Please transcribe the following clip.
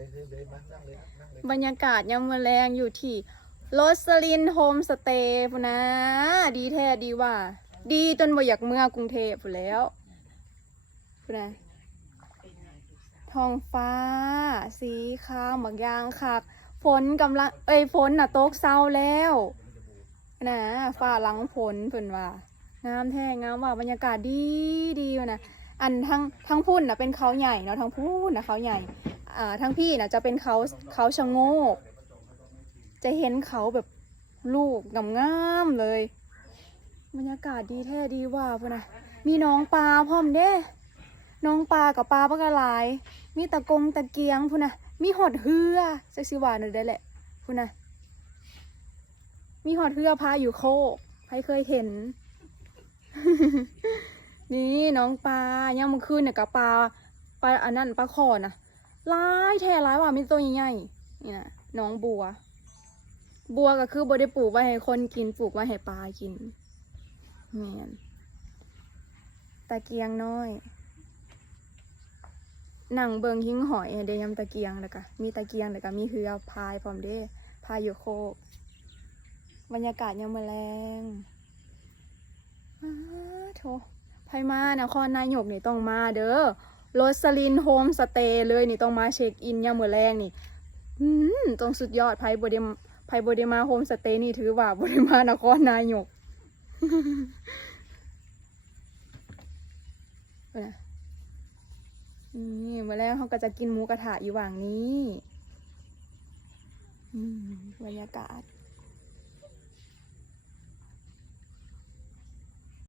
เลยเดินเลยมานั่งเลยนั่งเลยบรรยากาศยามมื้อแรงอยู่ที่โรสลินโฮมสเตย์พุ่นนะ ดีแท้ดีว่า ดีจนบ่อยากเมื่อกรุงเทพพุ่นแล้วพุ่นนะท้องฟ้า สีขาวบางอย่างคักฝนกำลัง เอ้ยฝนน่ะตกเศร้าแล้วนะฟ้าหลังฝนเพิ่นว่างามแท้งามว่าบรรยากาศดีดีวนะอันทั้งทั้งพุ่นน่ะเป็นเขาใหญ่เนาะทั้งพุ่นน่ะเขาใหญ่ ทั้งพี่นะจะเป็นเขาเขาชะโงก จะเห็นเขาแบบลูกงามๆเลย บรรยากาศดีแท้ดีว่าพุ่นนะมีน้องปลาพร้อมเด้ น้องปลากับปลาปลากระหลาย มีตะกงตะเกียงพุ่นนะมีหอดเฮือจักสิว่าหนูได้แหละพุ่นนะมีหอดเฮือพาอยู่โคกใครเคยเห็น นี่น้องปลาย่างเมื่อคืนเนี่ยกับปลาปลาอันนั้นปลาคอนะ ร้ายแท้ร้ายว่ามีตัวใหญ่ๆนี่นะน้องบัว บัวก็คือบ่ได้ปลูกไว้ให้คนกินปลูกไว้ให้ปลากินแม่นตะเกียงน้อย หนังเบิงหิ้งหอยเดยำตะเกียงแล้วก็มีตะเกียงแล้วก็มีเหือพายพร้อมเด้พายอยู่โคกบรรยากาศยังมาแรงอ้าโถไพมานะครนายกนี่ต้องมาเด้อ โรสลินโฮมสเตย์เลยนี่ต้องมาเช็คอินยังมือแรงนี่อืมต้องสุดยอดไพบดมไพบไดมาโฮมสเตย์นี่ถือว่าบไดมานครนายกนี่มาแล้วเขาก็จะกินหมูกระทะอยู่ว่างนี้อืมบรรยากาศ